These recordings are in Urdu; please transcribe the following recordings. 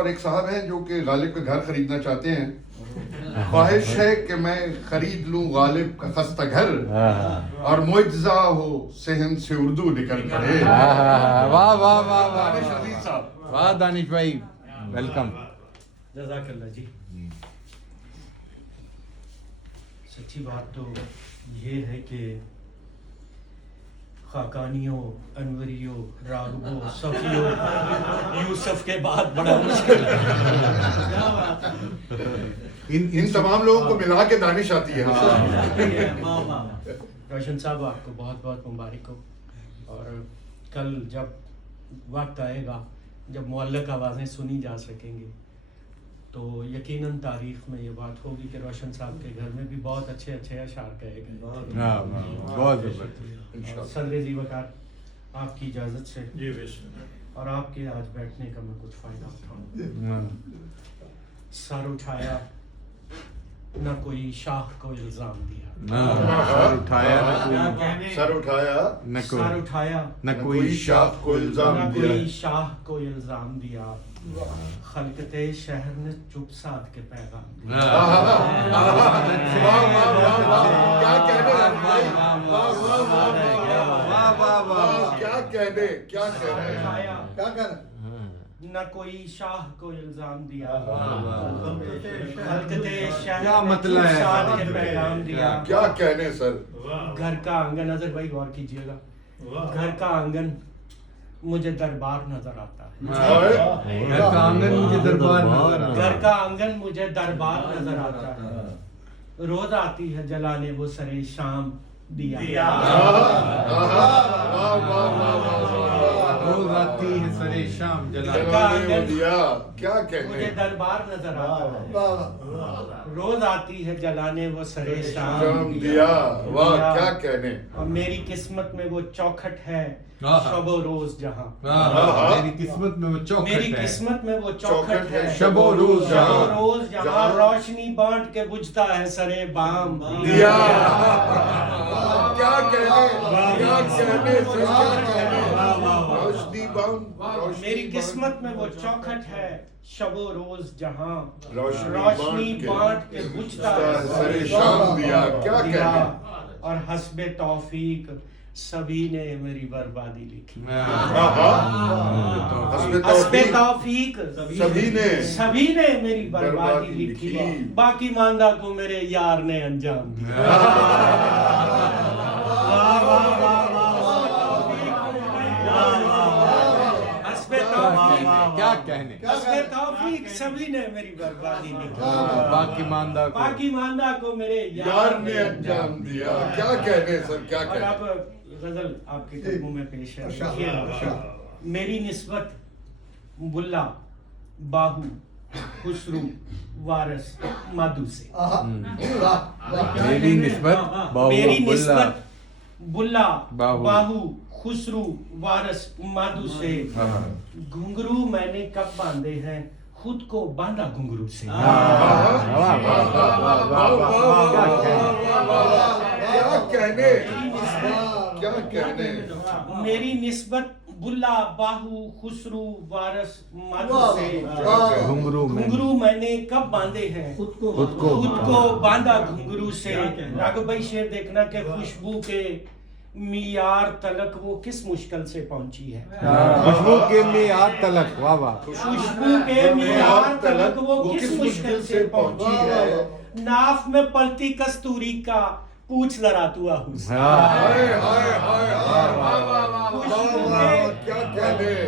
اور ایک صاحب ہیں جو کہ غالب کا گھر خریدنا چاہتے ہیں. خواہش ہے کہ میں خرید لوں غالب کا خستہ گھر اور معجزہ ہو صحن سے اردو نکل پڑے. واہ واہ واہ واہ دانش عزیز صاحب. واہ دانش بھائی ویلکم. جزاک اللہ جی. سچی بات تو یہ ہے کہ خاقانیوں، انوریوں، راغبوں، صفیوں، یوسف کے بعد بڑا مشکل ہے. ان تمام لوگوں کو ملا کے دانش آتی ہے. روشن صاحب آپ کو بہت بہت مبارک ہو. اور کل جب وقت آئے گا جب معلق آوازیں سنی جا سکیں گی تو یقیناً تاریخ میں یہ بات ہوگی کہ روشن صاحب کے گھر میں بھی بہت اچھے اچھے اشعار کہے گئے. بہت زبردست. صدر ذی وقار آپ کی اجازت سے اور آپ کے آج بیٹھنے کا میں کچھ فائدہ اٹھاؤں. سر اٹھایا نہ کوئی شاخ کو الزام دیا. سر اٹھایا سر اٹھایا سر اٹھایا نہ کوئی شاخ کو الزام نہ دیا. کوئی شاہ کو الزام دیا. خلقت شہر نے چپ ساتھ کے پیغام دیا. کیا کہنے کیا کہنے کیا کہنے. نہ کوئی شاہ کو الزام دیا. خلقت شہر کیا نے مطلب چپ ہے؟ ساتھ کے پیغام دیا. کیا کہنے سر. گھر کا آنگن، نظر بھائی غور کیجئے گا، گھر کا آنگن مجھے دربار نظر آتا ہے. گھر کا آنگن مجھے دربار نظر آتا ہے. گھر کا آنگن مجھے دربار نظر آتا ہے. روز آتی ہے جلانے وہ سرے شام دیا. روز آتی ہے سرے شام کیا مجھے کہنے. دربار نظر آتا ہے. روز آتی ہے جلانے وہ سرے شام شام دیا. واہ کیا کہنے. اور میری قسمت میں وہ چوکھٹ ہے شب و روز جہاں. میری قسمت میں وہ چوکھٹ میری ہے. قسمت میں وہ چوکھٹ ہے شب و روز شب و روز جہاں روشنی بانٹ کے بجھتا ہے سرے بام دیا. کیا کہنے کیا کہنے سر کیا کہنے. روشنی بام میری قسمت میں وہ چوکھٹ ہے شب و روز جہاں روشنی بانٹ کے بجھتا ہے سرے شام دیا. کیا کہنے. اور حسب توفیق سبھی نے میری بربادی لکھی. حسب توفیق سبھی نے میری بربادی لکھی. باقی ماندہ کو میرے یار نے انجام دیا. کیا کہنے. حسب توفیق سبھی نے میری بربادی لکھی. باقی ماندہ کو باقی ماندہ کو میرے یار نے انجام دیا. کیا کہنے سر کیا اور اب کہنے. غزل آپ کے قدموں میں پیش ہے. دیکھیے میری نسبت بلا باہو خسرو وارث مادو سے. میری نسبت میری نسبت بلا باہو خسرو وارث مادو سے. گھنگرو میں نے کب باندھے ہیں خود کو باندھا گھنگرو سے. کیا کہنے کیا کہنے. میری نسبت بلا باہو خسرو وارث مادو سے. گھنگرو میں نے کب باندھے ہیں خود کو باندھا گھنگرو سے. راگھو بھائی شعر دیکھنا کہ خوشبو کے معیار تلک وہ کس مشکل سے پہنچی ہے. خوشبو کے معیار تلک. واہ واہ. خوشبو کے معیار تلک وہ کس مشکل سے پہنچی ہے. ناف میں پلتی کستوری کا پوچھ ذرا تو آہو سے.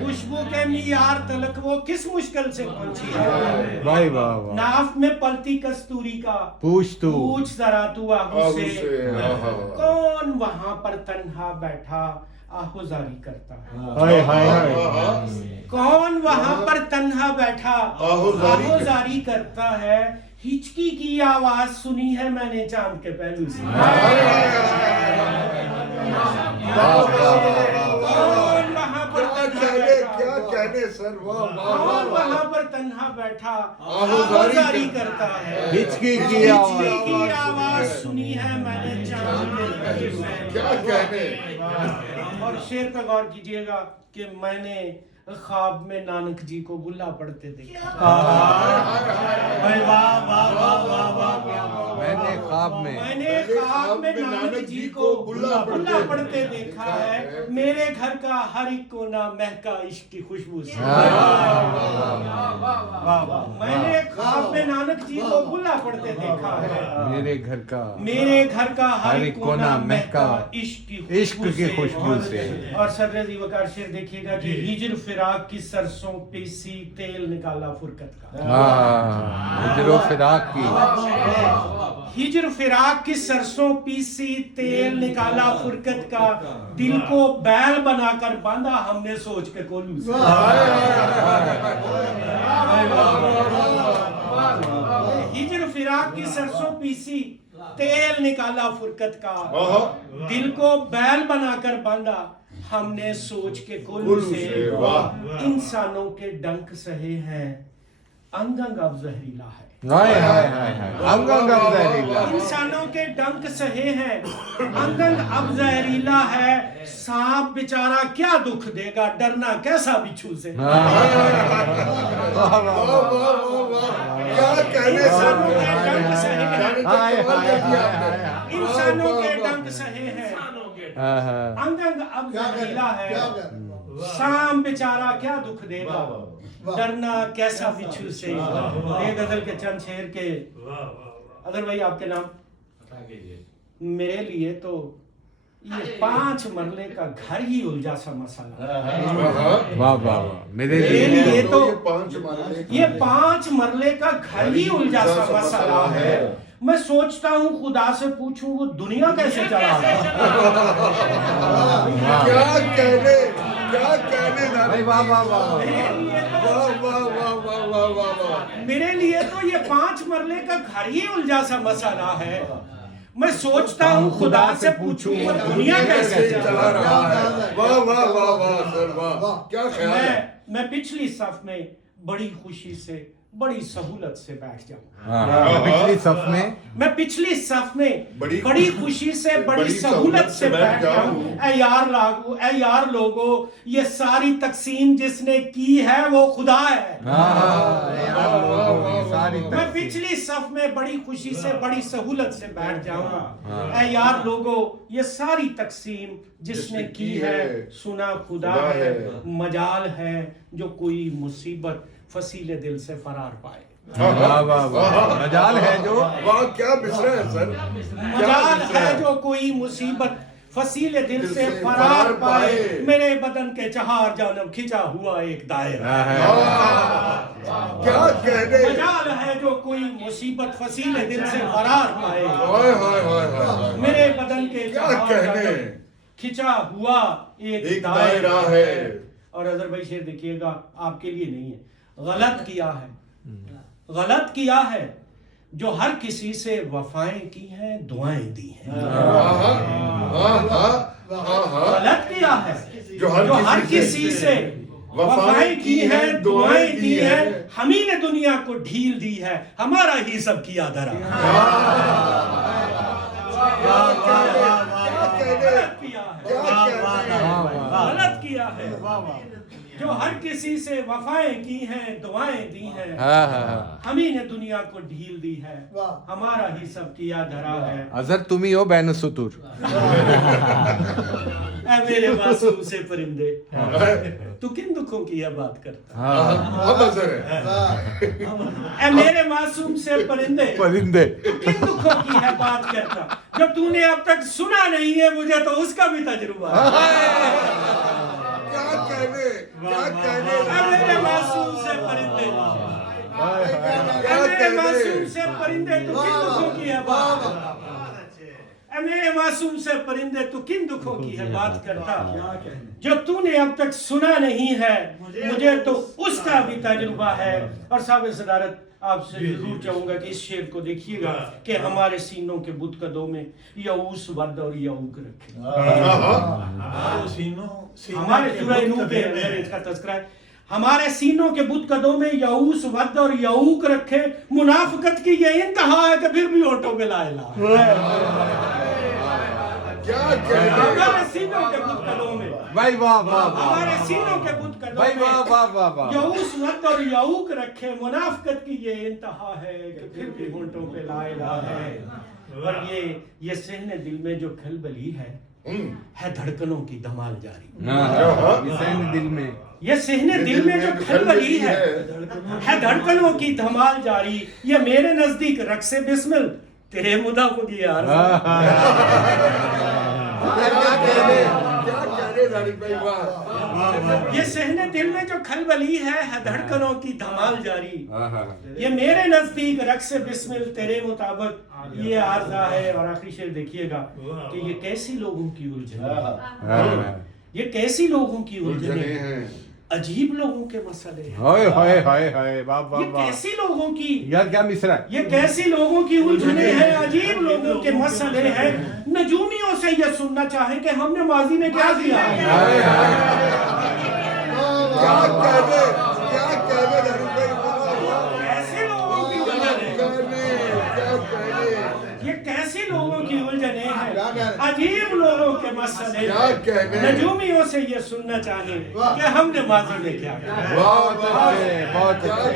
خوشبو کے معیار تلک وہ کس مشکل سے پہنچی ہے. بھائی واہ واہ. ناف میں پلتی کستوری کا پوچھ ذرا تو آہو سے. سے. کون وہاں پر تنہا بیٹھا آہوزاری کرتا ہے. کون وہاں پر تنہا بیٹھا آہوزاری کرتا ہے. ہچکی کی آواز سنی ہے میں نے چاند کے پہلو سے. کون وہاں پر کیا کہنے سر. کون وہاں پر تنہا بیٹھا آہوزاری کرتا ہے. ہچکی کی آواز سنی ہے میں نے چاند کے پہلو سے. کیا کہنے. اور شعر پہ غور کیجئے گا کہ میں نے خواب میں نانک جی کو بلا پڑھتے دیکھا میں نے خواب میں نانک جی کو بلا پڑھتے دیکھا ہے میرے گھر کا ہر ایک کونا مہکا عشق کی خوشبو سے میں نے خواب میں نانک جی کو بلا پڑھتے دیکھا ہے میرے گھر کا ہر ایک کونا مہکا عشق کی خوشبو سے اور صدر عزیز وقار شعر دیکھیے گا کہ ہجر فراق کی سرسوں پیسی تیل نکالا فرقت کا ہجر فراق کی سرسوں پیسی تیل نکالا فرقت کا دل کو بیل بنا کر باندھا ہم نے سوچ کے کولو سے ہجر فراق کی سرسوں پیسی تیل نکالا فرقت کا دل کو بیل بنا کر باندھا ہم نے سوچ کے کولو سے انسانوں کے ڈنک سہے ہیں انگ انگ اب زہریلا ہے انسانوں کے ڈنک سہے ہیں انگ انگ اب زہریلا ہے سانپ بیچارہ کیا دکھ دے گا ڈرنا کیسا بچھو سے انسانوں کے ڈنک سہے ہیں انگ انگ اب زہریلا ہے سانپ بیچارہ کیا دکھ دے گا ڈرنا کیسا بچھو سے ایک غزل کے چند شعر کے اگر بھائی آپ کے نام میرے لیے تو یہ 5 مرلے کا گھر ہی الجھا سا مسئلہ میرے لیے تو یہ 5 مرلے کا گھر ہی الجھا سا مسئلہ ہے میں سوچتا ہوں خدا سے پوچھوں وہ دنیا کیسے چلا میرے لیے تو یہ 5 مرلے کا گھر ہی الجھا سا مسئلہ ہے میں سوچتا ہوں خدا سے پوچھوں وہ دنیا کیسے چلا میں پچھلی صف میں بڑی خوشی سے بڑی سہولت سے بیٹھ جاؤں میں پچھلی صف میں بڑی خوشی سے بڑی سہولت سے بیٹھ جاؤں اے یار لوگو یہ ساری تقسیم جس نے کی ہے وہ خدا ہے میں پچھلی صف میں بڑی خوشی سے بڑی سہولت سے بیٹھ جاؤں اے یار لوگو یہ ساری تقسیم جس نے کی ہے سنا خدا ہے مجال ہے جو کوئی مصیبت فصیل دل سے فرار پائے مجال ہے جو کیا بسرا ہے سر مجال ہے جو کوئی مصیبت فصیل دل سے فرار پائے میرے بدن کے 4 جانب کھچا ہوا ایک دائرہ کیا کہنے مجال ہے جو کوئی مصیبت فصیل دل سے فرار پائے میرے بدن کے 4 جانب کھچا ہوا ایک دائرہ ہے اور اظہر بھائی شعر دیکھیے گا آپ کے لیے نہیں ہے غلط کیا ہے جو ہر کسی سے وفائیں کی ہیں دعائیں دی ہیں غلط کیا ہے جو ہر کسی سے وفائیں کی ہیں دعائیں دی ہیں ہمیں نے دنیا کو ڈھیل دی ہے ہمارا ہی سب کیا دھرا غلط کیا ہے جو ہر کسی سے وفائیں کی ہیں دعائیں دی ہیں ہمیں نے دنیا کو ڈھیل دی ہے ہمارا ہی سب کیا دھرا ہے اظہر تم ہی ہو بین السطور اے میرے معصوم سے پرندے تو کن دکھوں کی یہ بات کرتا اے میرے معصوم سے پرندے تو کن دکھوں کی ہے بات کرتا جب تو نے اب تک سنا نہیں ہے مجھے تو اس کا بھی تجربہ میرے معصوم سے پرندے میرے معصوم سے پرندے تو کن دکھوں کی ہے بات میرے معصوم سے پرندے تو کن دکھوں کی ہے بات کرتا جو تو نے اب تک سنا نہیں ہے مجھے تو اس کا بھی تجربہ ہے اور صاحب صدارت آپ سے ضرور چاہوں گا کہ اس شعر کو دیکھیے گا کہ ہمارے سینوں کے بت قدوں میں یعوس ورد اور یعوق رکھے ہمارے سورہ نوح کے اندر اس کا تذکرہ ہے ہمارے سینوں کے بت قدوں میں یعوس ود اور یعوق رکھے منافقت کی یہ انتہا ہے کہ پھر بھی ہونٹوں پہ لا الہ ہمارے سینوں کے بت قدوں میں بھائی واہ واہ ہمارے سینوں کے بت قدوں بھائی واہ میں واہ واہ واہ یعوس مت اور یعوق رکھے، منافقت کی یہ انتہا ہے کہ پھر بھی ہونٹوں پہ لا الہ ہے. اور یہ صحن دل میں جو کھلبلی ہے دھڑکنوں کی دھمال جاری. دل میں یہ صحن دل میں جو کھلبلی ہے دھڑکنوں کی دھمال جاری. یہ میرے نزدیک رقص بسمل تیرے مدعا کو دی یار. یہ صحن دل میں جو کھلبلی ہے دھڑکنوں کی دھمال جاری. یہ میرے نزدیک رقص بسمل تیرے مطابق یہ عارضہ ہے. اور آخری شعر دیکھیے گا کہ یہ کیسی لوگوں کی الجھنیں، یہ کیسی لوگوں کی الجھنیں ہیں، عجیب لوگوں کے مسئلے ہیں. یہ کیسی لوگوں کی، یار کیا مصرع ہے، یہ کیسی لوگوں کی الجھنیں ہیں، عجیب لوگوں کے مسئلے ہیں. نجومیوں سے یہ سننا چاہیں کہ ہم نے ماضی میں کیا کیا. ایسے لوگوں کی یہ کیسی لوگوں کی الجھنیں ہیں، عجیب لوگوں کے مسئلے ہیں. نجومیوں سے یہ سننا چاہیں کہ ہم نے ماضی میں کیا کیا. بہت اچھے بہت اچھے.